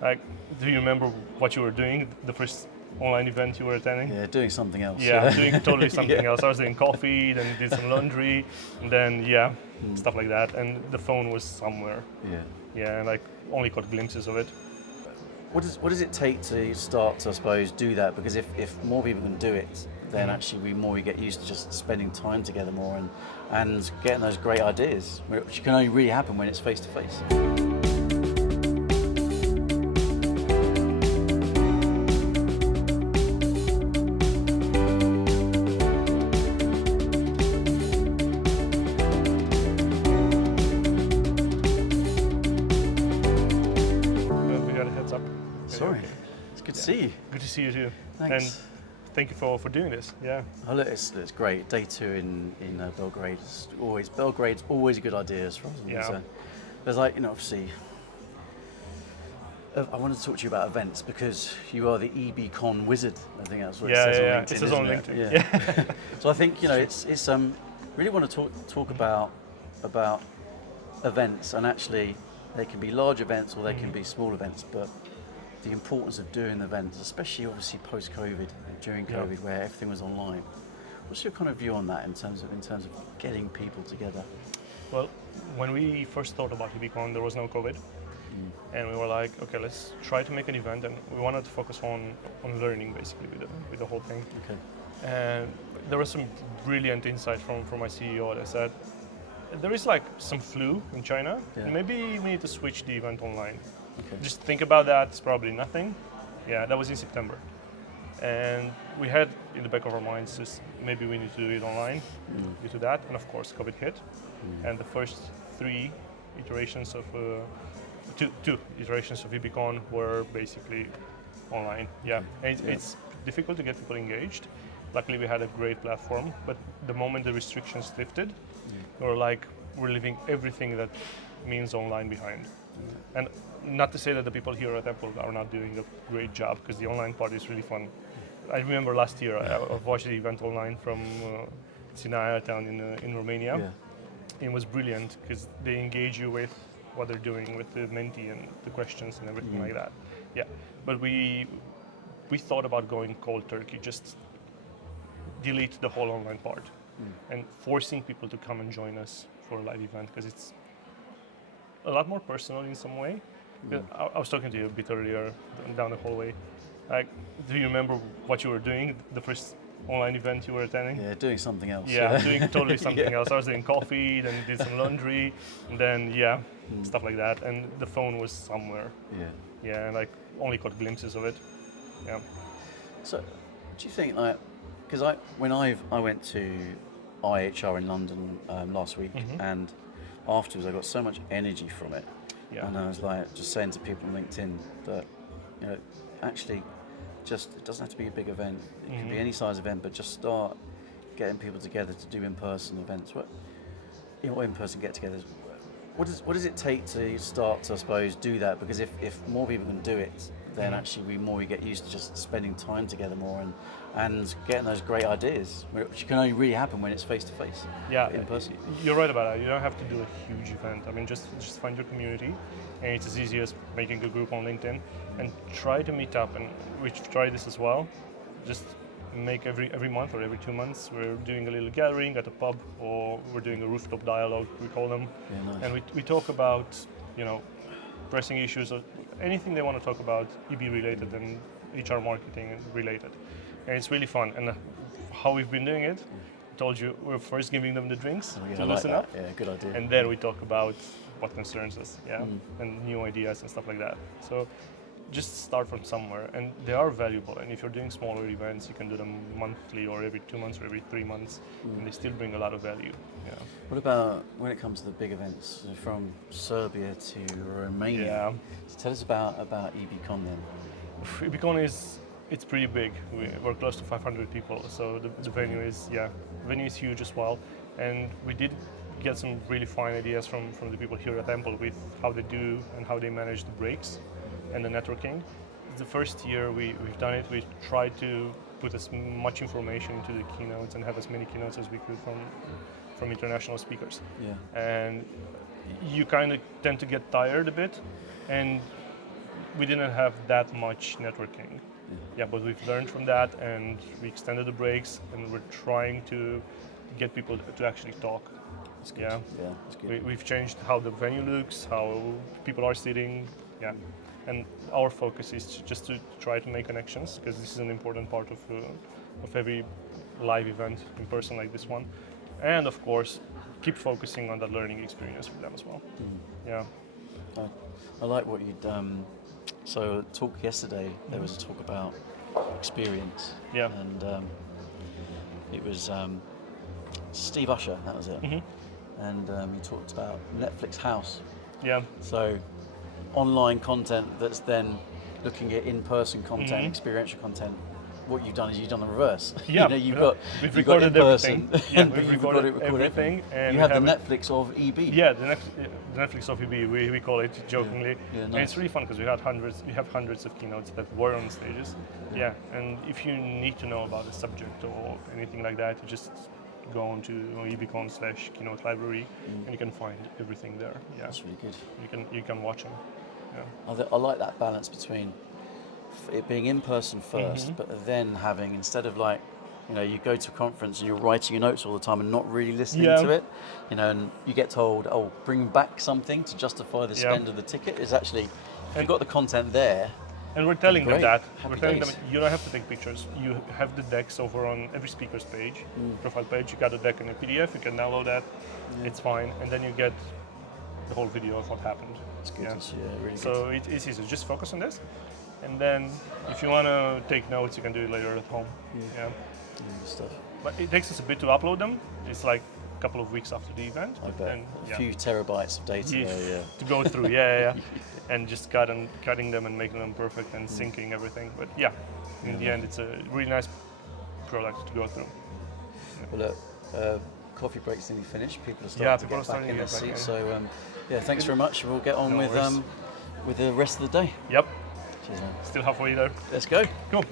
Like, do you remember what you were doing the first online event you were attending? Yeah, doing something else. Yeah, doing totally something Yeah. else. I was doing coffee, then did some laundry, and then stuff like that. And the phone was somewhere. Yeah. Yeah, and like only caught glimpses of it. What does it take to start to, I suppose, do that? Because if more people can do it, then actually we get used to just spending time together more and getting those great ideas, which can only really happen when it's face to face. We got a heads up. Sorry, it's good to see you. Good to see you too. Thanks. And thank you for doing this. Yeah. Oh, look, it's great. Day 2 in Belgrade. Belgrade's always a good idea as far as I'm concerned. There's obviously, I wanted to talk to you about events because you are the EBCon Wizard. I think that's what it says on LinkedIn. It says on isn't LinkedIn. it? Yeah. So I think it's really want to talk about events, and actually they can be large events or they can be small events, but the importance of doing events, especially obviously post-COVID, during COVID, where everything was online. What's your kind of view on that in terms of getting people together? Well, when we first thought about EBCon, there was no COVID, and we were like, okay, let's try to make an event, and we wanted to focus on learning basically with the whole thing. Okay. And there was some brilliant insight from my CEO that said, there is like some flu in China, and maybe we need to switch the event online. Okay. Just think about that, it's probably nothing. Yeah, that was in September. And we had in the back of our minds just maybe we need to do it online due to that. And of course, COVID hit. And the first two iterations of EBCon were basically online. Yeah, and it's difficult to get people engaged. Luckily, we had a great platform, but the moment the restrictions lifted, we're leaving everything that means online behind. And not to say that the people here at Apple are not doing a great job, because the online part is really fun. I remember last year I watched the event online from Sinaia town in Romania. Yeah. It was brilliant because they engage you with what they're doing with the Menti and the questions and everything like that. Yeah, but we thought about going cold turkey, just delete the whole online part and forcing people to come and join us for a live event, because it's a lot more personal in some way. I was talking to you a bit earlier down the hallway. Like, do you remember what you were doing the first online event you were attending? Yeah, doing something else. Yeah, doing totally something else. I was doing coffee, then did some laundry, and then stuff like that. And the phone was somewhere. Yeah, and like only caught glimpses of it. Yeah. So, do you think because when I went to IHR in London last week, and afterwards I got so much energy from it, and I was like just saying to people on LinkedIn that actually just it doesn't have to be a big event. It can be any size event, but just start getting people together to do in-person events. What in-person get-togethers? What does it take to start to, I suppose, do that? Because if more people can do it, then actually we get used to just spending time together more and getting those great ideas, which can only really happen when it's face to face. Yeah, in person. You're right about that. You don't have to do a huge event. I mean, just find your community, and it's as easy as making a group on LinkedIn and try to meet up. And we've tried this as well. Just make every month or every 2 months we're doing a little gathering at a pub, or we're doing a rooftop dialogue, we call them. Yeah, nice. And we talk about pressing issues or anything they want to talk about, EB related and HR marketing related. And it's really fun. And how we've been doing it, I told you, we're first giving them the drinks to loosen up. Yeah, good idea. And then we talk about what concerns us, and new ideas and stuff like that. So just start from somewhere, and they are valuable. And if you're doing smaller events, you can do them monthly or every 2 months or every 3 months, and they still bring a lot of value. Yeah. What about when it comes to the big events, from Serbia to Romania? Yeah. So tell us about EBCon then. EBCon it's pretty big. We're close to 500 people, so the venue is huge as well. And we did get some really fine ideas from the people here at Ample with how they do and how they manage the breaks and the networking. The first year we've done it, we tried to put as much information into the keynotes and have as many keynotes as we could from international speakers. Yeah. And you kind of tend to get tired a bit, and we didn't have that much networking. Yeah, but we've learned from that, and we extended the breaks, and we're trying to get people to actually talk. That's good. Yeah, Yeah, that's good. we've changed how the venue looks, how people are sitting. Yeah, and our focus is just to try to make connections, because this is an important part of every live event in person like this one, and of course keep focusing on that learning experience for them as well. Yeah. I like what you'd. So talk yesterday, there was a talk about experience. Yeah. And it was Steve Usher, that was it. And he talked about Netflix House. Yeah. So online content that's then looking at in-person content, experiential content. What you've done is you've done the reverse. Yeah, we've recorded everything. Yeah, we've recorded everything. And you have the Netflix of EB. Yeah, the Netflix of EB, we call it jokingly. Yeah, And nice. it's really fun because we have hundreds of keynotes that were on stages. Yeah, and if you need to know about the subject or anything like that, you just go on to EBCon/keynote library, and you can find everything there. Yeah, That's really good. You can watch them. Yeah. I like that balance between it being in person first, but then having, instead of like, you go to a conference and you're writing your notes all the time and not really listening to it, and you get told, oh, bring back something to justify the spend of the ticket. Is actually, if you've got the content there. And we're telling them that. Happy We're telling days. them you don't have to take pictures. You have the decks over on every speaker's page, profile page. You got the deck in a PDF. You can download that. It's fine, and then you get the whole video of what happened. It's good. It's, really good. So it's easy. So just focus on this, and then if you want to take notes, you can do it later at home. Yeah. Good stuff. But it takes us a bit to upload them. It's like a couple of weeks after the event. I bet. And, A few terabytes of data there, to go through. Yeah. And just cutting them and making them perfect and syncing everything. But yeah, in the end, it's a really nice product to go through. Well, look, coffee break's nearly finished. People are starting to get back in their seats. So, thanks very much. We'll get on with the rest of the day. Yep. Cheers, man. Still halfway there. Let's go. Cool.